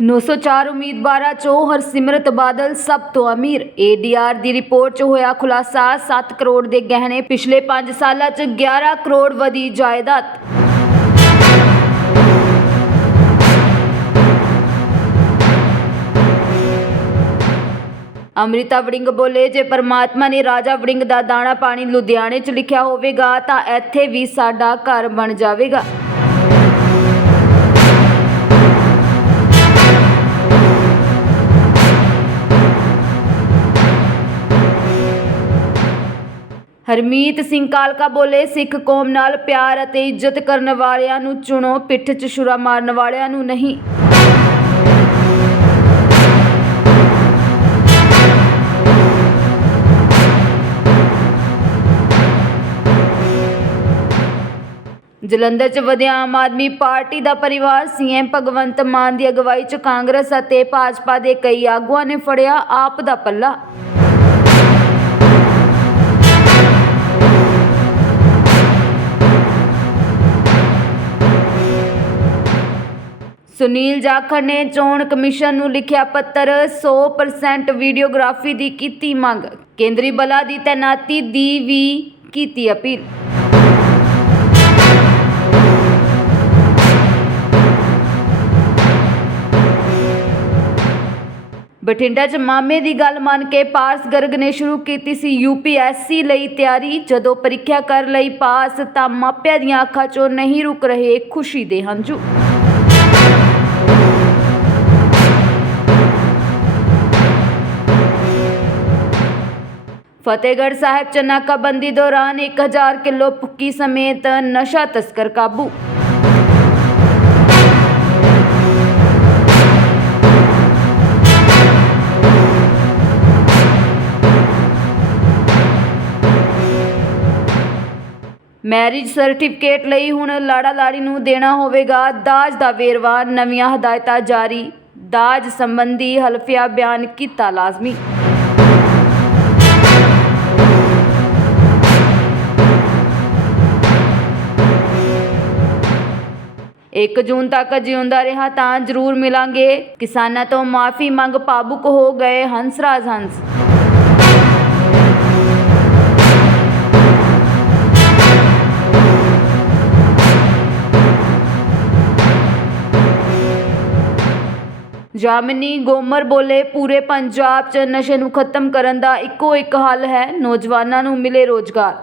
904 ਉਮੀਦਵਾਰਾਂ ਚੋਂ ਹਰਸਿਮਰਤ ਬਾਦਲ, ਸਭ ਤੋਂ ਅਮੀਰ। ਏਡੀਆਰ ਦੀ ਰਿਪੋਰਟ 'ਚ ਹੋਇਆ ਖੁਲਾਸਾ 7 ਕਰੋੜ ਦੇ ਗਹਿਣੇ ਪਿਛਲੇ 5 ਸਾਲਾਂ 'ਚ 11 ਕਰੋੜ ਵਧੀ ਜਾਇਦਾਦ। ਅੰਮ੍ਰਿਤਾ ਵੜਿੰਗ ਬੋਲੇ, ਜੇ ਪਰਮਾਤਮਾ ਨੇ ਰਾਜਾ ਵੜਿੰਗ ਦਾ ਦਾਣਾ ਪਾਣੀ ਲੁਧਿਆਣੇ 'ਚ ਲਿਖਿਆ ਹੋਵੇਗਾ, ਤਾਂ ਇੱਥੇ ਵੀ ਸਾਡਾ ਘਰ ਬਣ ਜਾਵੇਗਾ। ਹਰਮੀਤ ਸਿੰਘ ਕਾਲਕਾ ਬੋਲੇ, ਸਿੱਖ ਕੌਮ ਨਾਲ ਪਿਆਰ ਅਤੇ ਇੱਜ਼ਤ ਕਰਨ ਵਾਲਿਆਂ ਨੂੰ ਚੁਣੋ, ਪਿੱਠ 'ਚ ਛੁਰਾ ਮਾਰਨ ਵਾਲਿਆਂ ਨੂੰ ਨਹੀਂ। ਜਲੰਧਰ 'ਚ ਵਧਿਆ ਆਮ ਆਦਮੀ ਪਾਰਟੀ ਦਾ ਪਰਿਵਾਰ, ਸੀਐਮ ਭਗਵੰਤ ਮਾਨ ਦੀ ਅਗਵਾਈ 'ਚ ਕਾਂਗਰਸ ਅਤੇ ਭਾਜਪਾ ਦੇ ਕਈ ਆਗੂਆਂ ਨੇ ਫੜਿਆ ਆਪ ਦਾ ਪੱਲਾ। ਸੁਨੀਲ ਜਾਖੜ ਨੇ ਚੋਣ ਕਮਿਸ਼ਨ ਨੂੰ ਲਿਖਿਆ ਪੱਤਰ 100% ਵੀਡੀਓਗ੍ਰਾਫੀ ਦੀ ਕੀਤੀ ਮੰਗ। ਕੇਂਦਰੀ ਬਲਾਂ ਦੀ ਤੈਨਾਤੀ ਦੀ ਵੀ ਕੀਤੀ ਅਪੀਲ। ਬਠਿੰਡਾ 'ਚ ਮਾਮੇ ਦੀ ਗੱਲ ਮੰਨ ਕੇ ਪਾਰਸ ਗਰਗ ਨੇ ਸ਼ੁਰੂ ਕੀਤੀ ਸੀ ਯੂਪੀਐਸਸੀ ਲਈ ਤਿਆਰੀ। ਜਦੋਂ ਪ੍ਰੀਖਿਆ ਕਰ ਲਈ ਪਾਸ ਤਾਂ ਮਾਪਿਆਂ ਦੀਆਂ ਅੱਖਾਂ 'ਚੋਂ ਨਹੀਂ ਰੁਕ ਰਹੇ ਖੁਸ਼ੀ ਦੇ ਹੰਝੂ। ਫਤਿਹਗੜ੍ਹ ਸਾਹਿਬ 'ਚ ਨਾਕਾਬੰਦੀ ਦੌਰਾਨ 1000 ਕਿਲੋ ਭੁੱਕੀ ਸਮੇਤ ਨਸ਼ਾ ਤਸਕਰ ਕਾਬੂ। ਮੈਰਿਜ ਸਰਟੀਫਿਕੇਟ ਲਈ ਹੁਣ ਲਾੜਾ ਲਾੜੀ ਨੂੰ ਦੇਣਾ ਹੋਵੇਗਾ ਦਾਜ ਦਾ ਵੇਰਵਾ, ਨਵੀਆਂ ਹਦਾਇਤਾਂ ਜਾਰੀ, ਦਾਜ ਸੰਬੰਧੀ ਹਲਫੀਆ ਬਿਆਨ ਕੀਤਾ ਲਾਜ਼ਮੀ। ਇੱਕ ਜੂਨ ਤੱਕ ਜਿਉਂਦਾ ਰਿਹਾ ਤਾਂ ਜ਼ਰੂਰ ਮਿਲਾਂਗੇ। ਕਿਸਾਨਾਂ ਤੋਂ ਮਾਫੀ ਮੰਗ ਭਾਵੁਕ ਹੋ ਗਏ ਹੰਸਰਾਜ ਹੰਸ। ਜਾਮਨੀ ਗੋਮਰ ਬੋਲੇ, ਪੂਰੇ ਪੰਜਾਬ 'ਚ ਨਸ਼ੇ ਨੂੰ ਖਤਮ ਕਰਨ ਦਾ ਇੱਕੋ ਇੱਕ ਹੱਲ ਹੈ, ਨੌਜਵਾਨਾਂ ਨੂੰ ਮਿਲੇ ਰੋਜ਼ਗਾਰ।